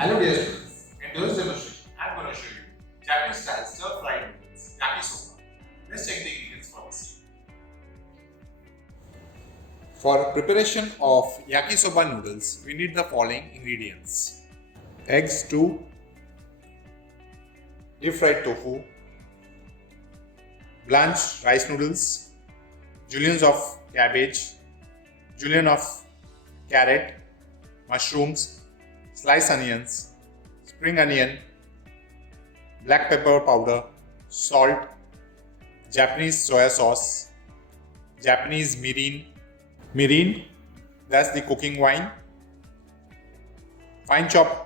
Hello dear students, in today's demonstration I am going to show you Japanese style stir fried noodles, yakisoba. Let's check the ingredients for the same. For preparation of yakisoba noodles, we need the following ingredients: eggs 2, deep fried tofu, blanched rice noodles, juliennes of cabbage, julienne of carrot, mushrooms, sliced onions, spring onion, black pepper powder, salt, Japanese soya sauce, Japanese mirin, that's the cooking wine, fine chopped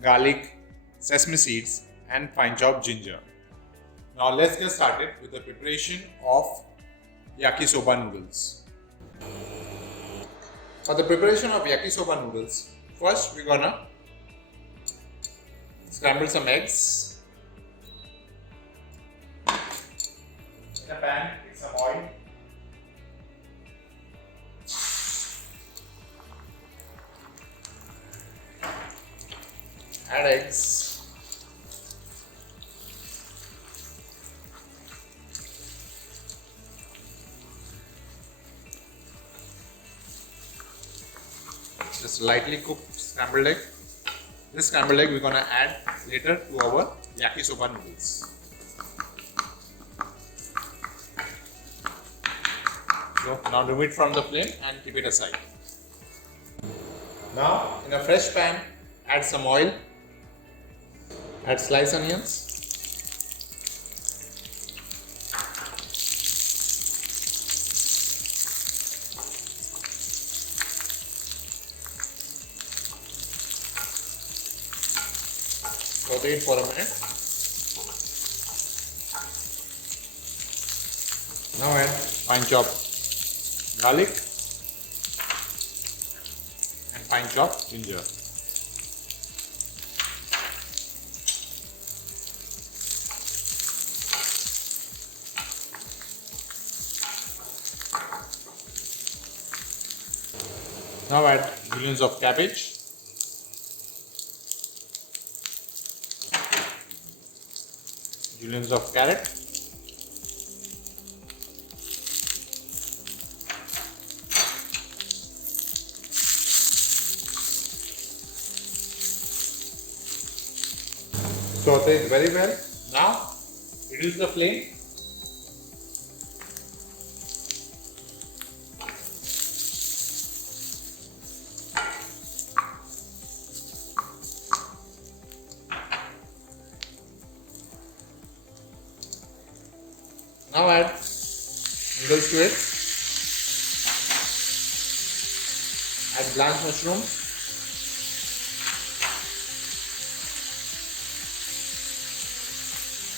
garlic, sesame seeds, and fine chopped ginger. Now let's get started with the preparation of yakisoba noodles. For the preparation of yakisoba noodles, first we're gonna scramble some eggs. In a pan, take some oil. Add eggs. Just lightly cook scrambled egg. This scrambled egg we're gonna add later to our yakisoba noodles. So now remove it from the flame and keep it aside. Now in a fresh pan, add some oil. Add sliced onions. Saute it for a minute. Now add fine chopped garlic and fine chopped ginger. Now add juliennes of cabbage. Juliennes of carrot, saute it very well. Now reduce the flame. Now add noodles to it. Add blanched mushrooms.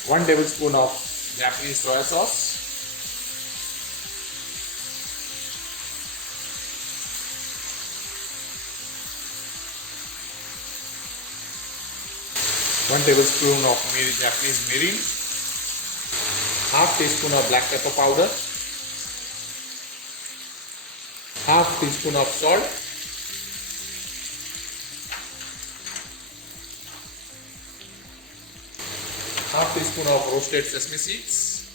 One tablespoon of Japanese soya sauce. One tablespoon of Japanese mirin. Half teaspoon of black pepper powder, half teaspoon of salt, half teaspoon of roasted sesame seeds,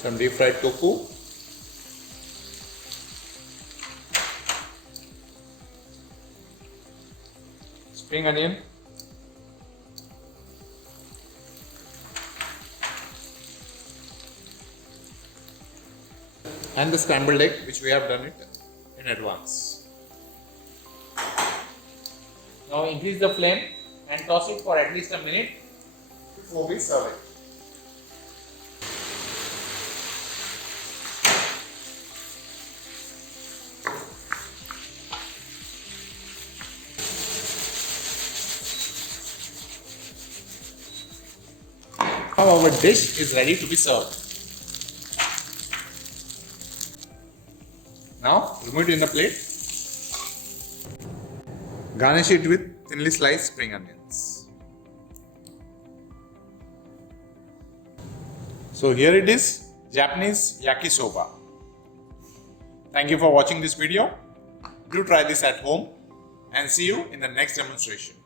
some deep fried tofu, spring onion, and the scrambled egg, which we have done it in advance. Now increase the flame and toss it for at least a minute before we serve it. Now our dish is ready to be served. Now remove it in a plate. Garnish it with thinly sliced spring onions. So here it is, Japanese yakisoba. Thank you for watching this video. Do try this at home and see you in the next demonstration.